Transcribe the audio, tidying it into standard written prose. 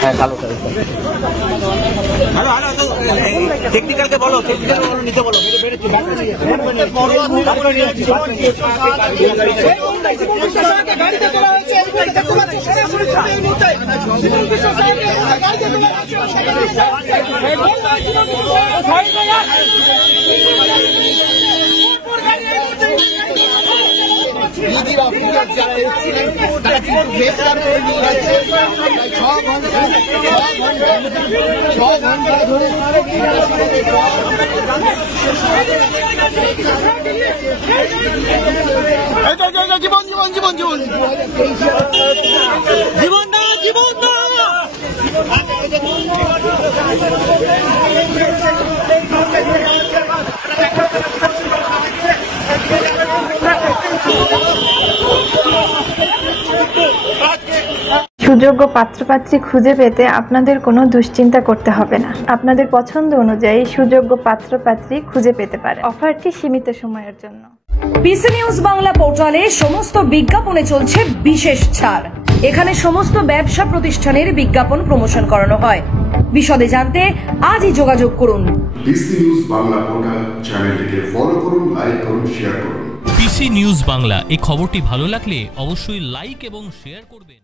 হ্যাঁ কালোটা hello hello টেকনিক্যালকে বলো নিতে বলো গাড়িতে তোলা হয়েছে ইডির অফিসার যারা এসেছিলেন গ্রেপ্তার করে নিয়ে গেছে। 6 ঘন্টা ধরে জীবন জীবন জীবন জীবন জীবন না জীবন না সুযোগ্য পাত্রপাত্রী খুঁজে পেতে আপনাদের কোনো দুশ্চিন্তা করতে হবে না। আপনাদের পছন্দ অনুযায়ী সুযোগ্য পাত্রপাত্রী খুঁজে পেতে পারে। অফারটি সীমিত সময়ের জন্য। পিসি নিউজ বাংলা পোর্টালে সমস্ত বিজ্ঞাপনে চলছে বিশেষ ছাড়। এখানে সমস্ত ব্যবসা প্রতিষ্ঠানের বিজ্ঞাপন প্রমোশন করানো হয়। বিশদে জানতে আজই যোগাযোগ করুন। পিসি নিউজ বাংলা পোর্টাল চ্যানেলটিকে ফলো করুন, লাইক করুন, শেয়ার করুন। পিসি নিউজ বাংলা এই খবরটি ভালো লাগলে অবশ্যই লাইক এবং শেয়ার করবেন।